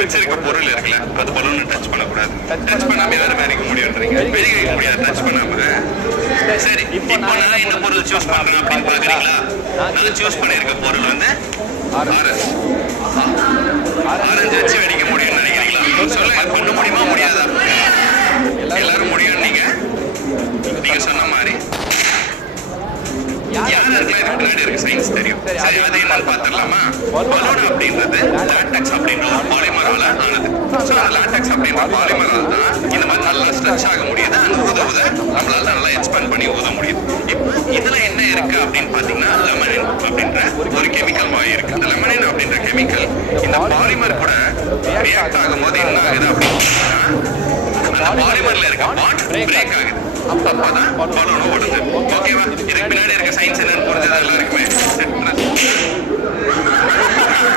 வச்சிருக்க பொருள் இருக்குல்ல, அது பலூனை டச் பண்ணக்கூடாது. டச் பண்ணாம வேற விரிக்க முடியும்ன்றீங்க. விரிக்க முடியாது டச் பண்ணாம. சரி, இப்போ நான் என்ன பொருள் சூஸ் பண்றேன் அப்படின்னு பாக்குறீங்களா? நான் சூஸ் பண்ணிருக்க பொருள் வந்து ஆரஞ்சு வச்சு வெடிக்க முடியும்னு நினைக்கிறீங்களா? சொல்லுங்க, பண்ண முடியுமா முடியாதா? எல்லாரும் முடியும். நீங்க சொன்ன மாதிரி யாருக்கெல்லாம் இதுக்கு முன்னாடி இருக்கு சயின்ஸ் தெரியும். சரி, அது என்னன்னு பாத்துடலாமா? பலூன் அப்படின்றது லாட்டெக்ஸ் அப்படின்ற ஒரு பாலிமரால ஆனது. ஸோ அந்த லாட்டெக்ஸ் அப்படின்ற பாலிமரால் தான் இந்த மாதிரி நல்லா ஸ்ட்ரெச் ஆக முடியுது. அந்த உதவுத நம்மளால நல்லா எக்ஸ்பேண்ட் பண்ணி ஊத முடியுது. இப்போ இதுல என்ன இருக்கு அப்படின்னு பாத்தீங்கன்னா லெமனின் அப்படின்ற ஒரு கெமிக்கல் வாயு இருக்கு. இந்த லெமனின் அப்படின்ற கெமிக்கல் இந்த பாலிமர் கூட ரியாக்ட் ஆகும் போது என்ன ஆகுது அப்படின்னா அந்த பாலிமர்ல இருக்க பாண்ட் பிரேக் ஆகுது. அப்பதான் பலூன் ஓடுது. ஓகேவா? இதுக்கு பின்னாடி இருக்க சயின்ஸ் என்னன்னு புரிஞ்சது எல்லாருக்குமே.